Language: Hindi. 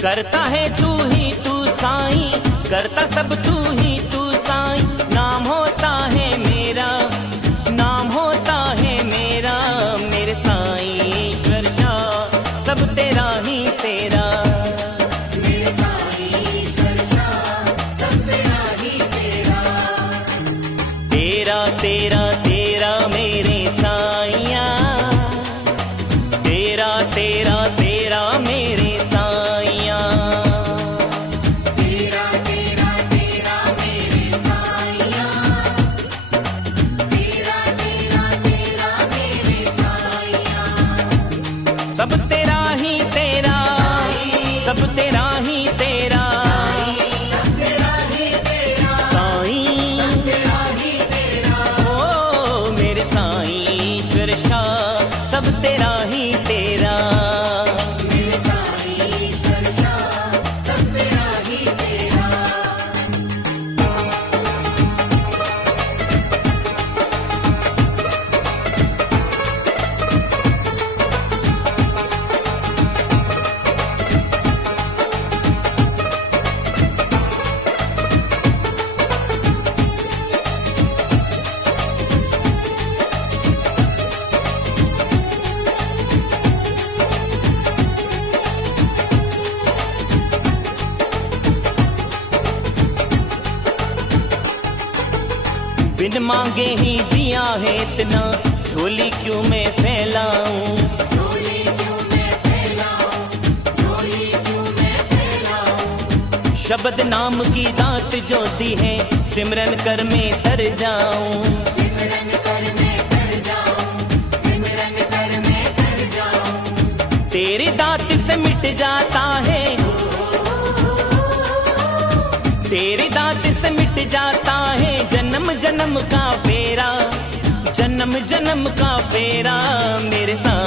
करता है तू ही तू साईं, करता सब तू ही तू साईं। नाम होता है मेरा, नाम होता है मेरा, मेरे साईं ईश्वर शाह सब तेरा ही तेरा। मेरे साईं ईश्वर शाह सब तेरा ही तेरा। तेरा तेरा तेरा मेरे साईया, तेरा तेरा तेरा मेरे साईया। तेरा तेरा तेरा मेरे साईया, तेरा तेरा तेरा मेरे साईया। सब तेरा ही तेरा, सब तेरा ही तेरा, सब तेरा ही तेरा, साईं तेरा ही तेरा। ओ मेरे साईं ईश्वर शाह सब तेरा ही तेरा। मेरे साईं ईश्वर शाह सब तेरा ही तेरा। बिन मांगे ही दिया है इतना, झोली क्यों मैं फैलाऊं। झोली क्यों मैं फैलाऊं, झोली क्यों मैं फैलाऊं। शब्द नाम की दात जो दी है, सिमरन कर मैं तर जाऊं। सिमरन कर मैं कर जाऊं, सिमरन कर मैं कर जाऊं। तेरी दात से मिट जाता है, तेरी दात से मिट जाता है जन्म जन्म का फेरा, जन्म जन्म का फेरा। मेरे साथ